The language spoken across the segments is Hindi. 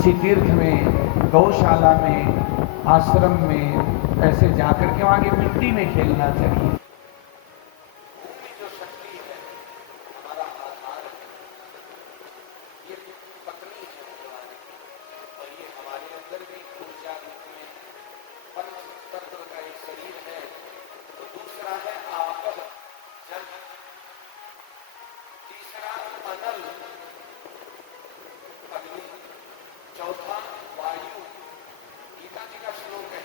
किसी तीर्थ में, गौशाला में, आश्रम में ऐसे जाकर के वहां की मिट्टी में खेलना चाहिए। भूमि जो शक्ति है, हमारा आधार है, ये पत्नी है भगवान की, और ये हमारे अंदर भी ऊर्जा रूप में पंच तत्व का एक शरीर है। तो दूसरा है आप जल, तीसरा अनल अग्नि, चौथा वायु। गीता जी का श्लोक है,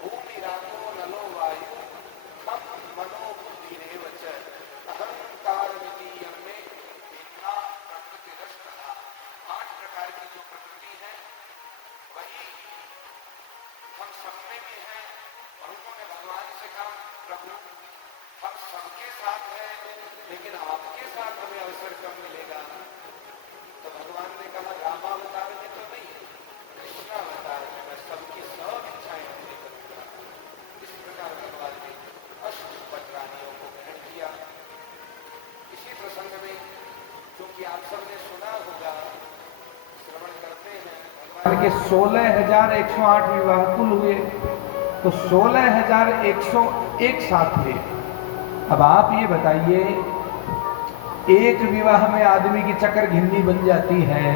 भूमि रातो नलो वायु हम मनो बुद्धि रेवच अहंकार मितीयम में देवना प्रकृति रष्टा। 8 प्रकार की जो प्रकृति है वही हम सब में भी है, और उन्होंने भगवान से कहा प्रभु हम सबके साथ है, लेकिन आपके साथ हमें अवसर कब मिलेगा? तो भगवान ने कहा रामावतार में तो नहीं, कृष्णावतार में मैं सबकी सब इच्छाएं पूरी करूंगा। इस प्रकार भगवान ने अष्टपद रानियों को ग्रहण किया। इसी प्रसंग में क्योंकि आप सबने सुना होगा, श्रवण करते हैं, भगवान के 16,108 विवाह कुल हुए, तो 16,101 साथ थे। अब आप ये बताइए, एक विवाह में आदमी की चक्कर घिन्नी बन जाती है,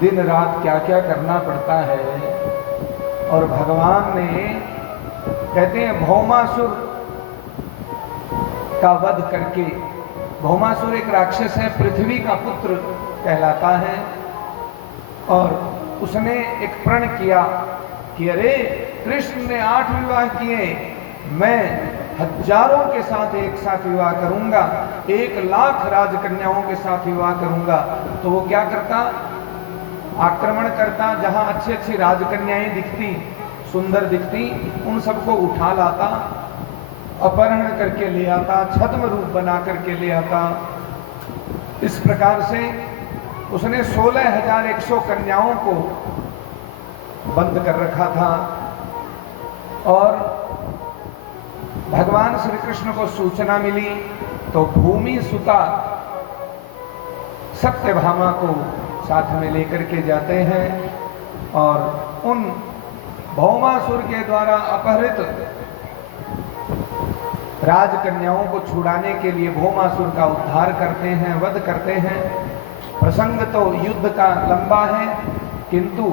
दिन रात क्या क्या करना पड़ता है। और भगवान ने कहते हैं भौमासुर का वध करके, भौमासुर एक राक्षस है, पृथ्वी का पुत्र कहलाता है, और उसने एक प्रण किया कि अरे कृष्ण ने 8 विवाह किए, मैं हजारों के साथ एक साथ विवाह करूंगा, 1,00,000 राजकन्याओं के साथ विवाह करूंगा। तो वो क्या करता, आक्रमण करता, जहां अच्छी अच्छी राजकन्याएं दिखती, सुंदर दिखती, उन सबको उठा लाता, अपहरण करके ले आता, छद्म रूप बना करके ले आता। इस प्रकार से उसने 16,100 कन्याओं को बंद कर रखा था। और भगवान श्री कृष्ण को सूचना मिली तो भूमि सुता सत्यभामा को साथ में लेकर के जाते हैं, और उन भौमासुर के द्वारा अपहरित राजकन्याओं को छुड़ाने के लिए भौमासुर का उद्धार करते हैं, वध करते हैं। प्रसंग तो युद्ध का लंबा है, किंतु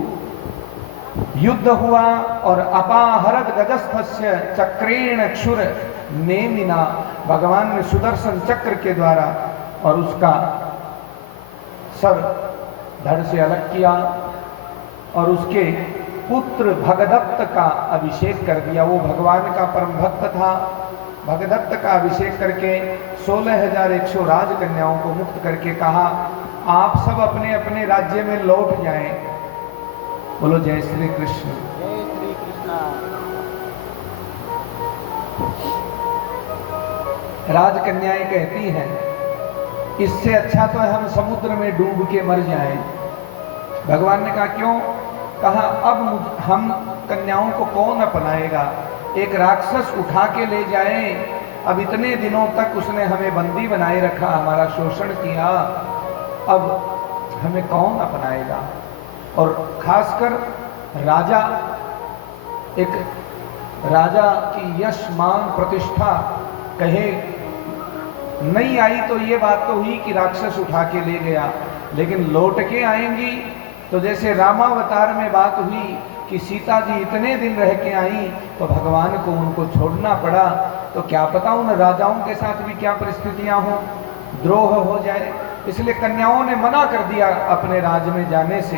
युद्ध हुआ और अपाहरत गजस्थस्य चक्रेण क्षुर नेमिना, भगवान ने सुदर्शन चक्र के द्वारा और उसका सर धड़ से अलग किया और उसके पुत्र भगदत्त का अभिषेक कर दिया। वो भगवान का परम भक्त था। भगदत्त का अभिषेक करके 16,100 राजकन्याओं को मुक्त करके कहा, आप सब अपने अपने राज्य में लौट जाएं। बोलो जय श्री कृष्ण। जय श्री कृष्ण। राजकन्याएं कहती हैं, इससे अच्छा तो है हम समुद्र में डूब के मर जाएं। भगवान ने कहा क्यों? कहा अब हम कन्याओं को कौन अपनाएगा? एक राक्षस उठा के ले जाए, अब इतने दिनों तक उसने हमें बंदी बनाए रखा, हमारा शोषण किया, अब हमें कौन अपनाएगा? और खासकर राजा, एक राजा की यश मान प्रतिष्ठा कहे नहीं आई तो ये बात तो हुई कि राक्षस उठा के ले गया, लेकिन लौट के आएंगी तो जैसे रामावतार में बात हुई कि सीता जी इतने दिन रह के आई तो भगवान को उनको छोड़ना पड़ा, तो क्या पता उन राजाओं के साथ भी क्या परिस्थितियां हों, द्रोह हो जाए। इसलिए कन्याओं ने मना कर दिया अपने राज्य में जाने से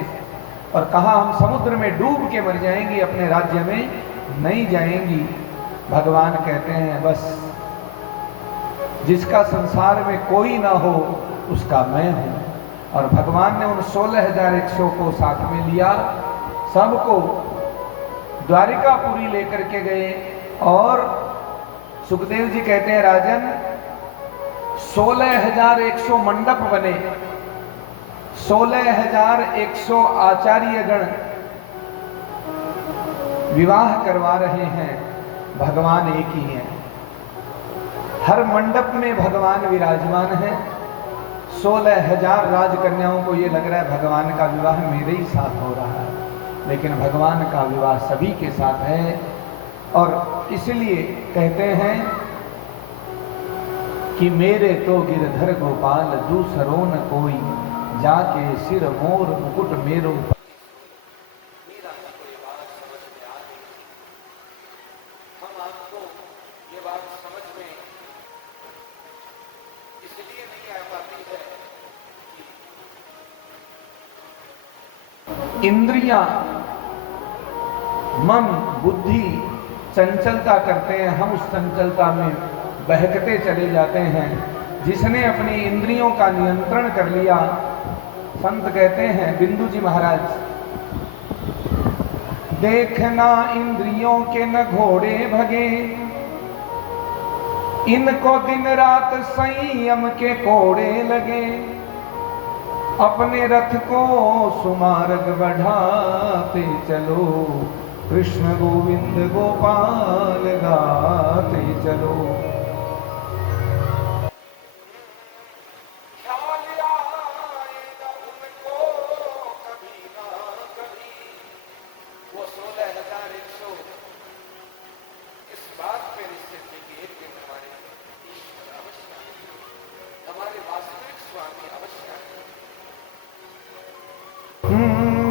और कहा हम समुद्र में डूब के मर जाएंगी, अपने राज्य में नहीं जाएंगी। भगवान कहते हैं बस जिसका संसार में कोई ना हो उसका मैं हूं। और भगवान ने उन 16,100 को साथ में लिया, सबको द्वारिकापुरी लेकर के गए। और सुखदेव जी कहते हैं राजन 16,100 मंडप बने, 16,100 आचार्यगण विवाह करवा रहे हैं, भगवान एक ही हैं। हर मंडप में भगवान विराजमान है। 16,000 राजकन्याओं को ये लग रहा है भगवान का विवाह मेरे ही साथ हो रहा है, लेकिन भगवान का विवाह सभी के साथ है। और इसलिए कहते हैं कि मेरे तो गिरधर गोपाल दूसरों न कोई, जाके सिर मोर मुकुट मेरो। इंद्रियां, मन, बुद्धि चंचलता करते हैं, हम उस चंचलता में बहकते चले जाते हैं। जिसने अपनी इंद्रियों का नियंत्रण कर लिया, संत कहते हैं बिंदु जी महाराज, देखना इंद्रियों के न घोड़े भगे, इनको दिन रात संयम के कोड़े लगे, अपने रथ को सुमार्ग बढ़ाते चलो, कृष्ण गोविंद गोपाल गाते चलो।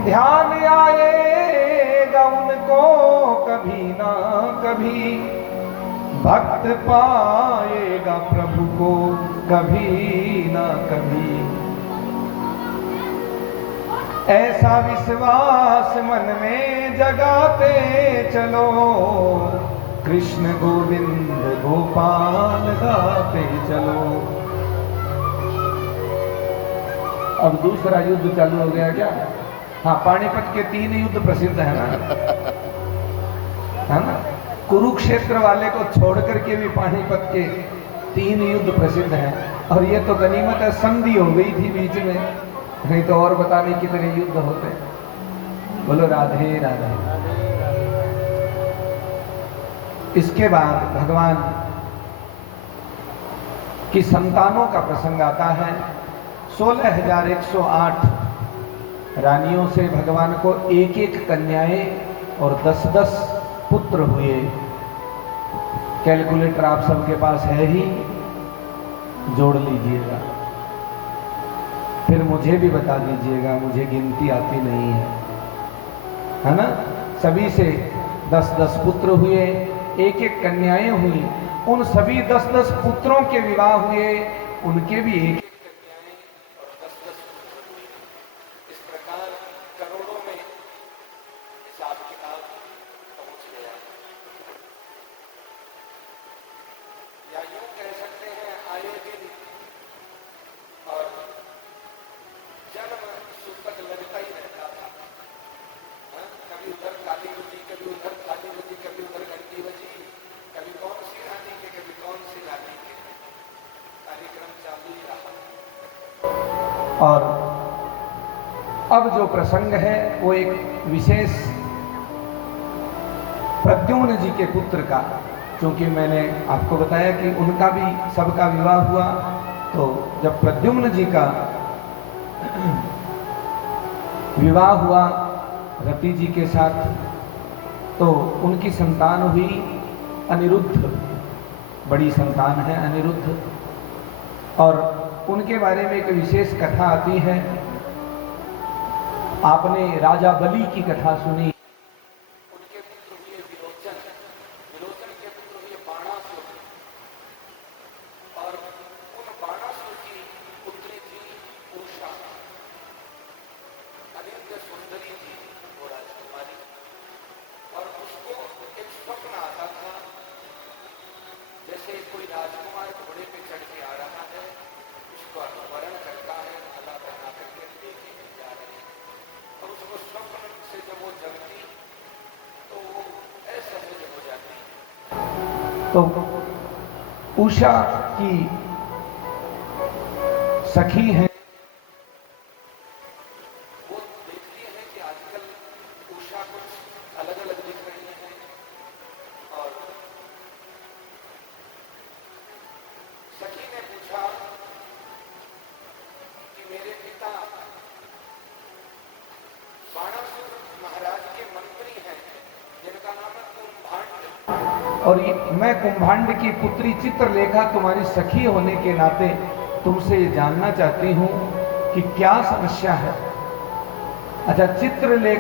ध्यान आएगा उनको कभी ना कभी, भक्त पाएगा प्रभु को कभी ना कभी। ऐसा विश्वास मन में जगाते चलो, कृष्ण गोविंद गोपाल गाते चलो। अब दूसरा युद्ध चालू हो गया क्या? हाँ, पानीपत के 3 युद्ध प्रसिद्ध है ना, है ना? कुरुक्षेत्र वाले को छोड़ करके भी पानीपत के 3 युद्ध प्रसिद्ध हैं। और ये तो गनीमत है, संधि हो गई थी बीच में, नहीं तो और बताने कितने युद्ध होते। बोलो राधे राधे। इसके बाद भगवान की संतानों का प्रसंग आता है। 16,108 रानियों से भगवान को एक एक कन्याएं और 10-10 पुत्र हुए। कैलकुलेटर आप सबके पास है ही, जोड़ लीजिएगा, फिर मुझे भी बता दीजिएगा, मुझे गिनती आती नहीं है ना। सभी से 10-10 पुत्र हुए, एक एक कन्याएं हुई। उन सभी 10-10 पुत्रों के विवाह हुए, उनके भी एक और अब जो प्रसंग है वो एक विशेष प्रद्युम्न जी के पुत्र का, क्योंकि मैंने आपको बताया कि उनका भी सबका विवाह हुआ। तो जब प्रद्युम्न जी का विवाह हुआ रति जी के साथ, तो उनकी संतान हुई अनिरुद्ध, बड़ी संतान है अनिरुद्ध। और उनके बारे में एक विशेष कथा आती है। आपने राजा बलि की कथा सुनी। उनके पुत्र हुए विरोचन, विरोचन के पुत्र हुए बाणासुर, और उन बाणासुर की पुत्री थी उषा, अनिंद सुंदरी थी वो राजकुमारी। और उसको एक स्वप्न आता था, जैसे कोई राजकुमार घोड़े पे चढ़ के आ रहा है, उसको अनुकरण करता है, भला बना करके लेके जा रहे हैं। और उसको स्वप्न से जब वो जगती तो वो असहज हो जाती। तो उषा की सखी है, वो देखती है कि आजकल उषा कुछ अलग अलग दिख रही है। और सखी ने पूछा और मैं कुंभांड की पुत्री चित्रलेखा तुम्हारी सखी होने के नाते तुमसे ये जानना चाहती हूं कि क्या समस्या है। अच्छा, चित्रलेखा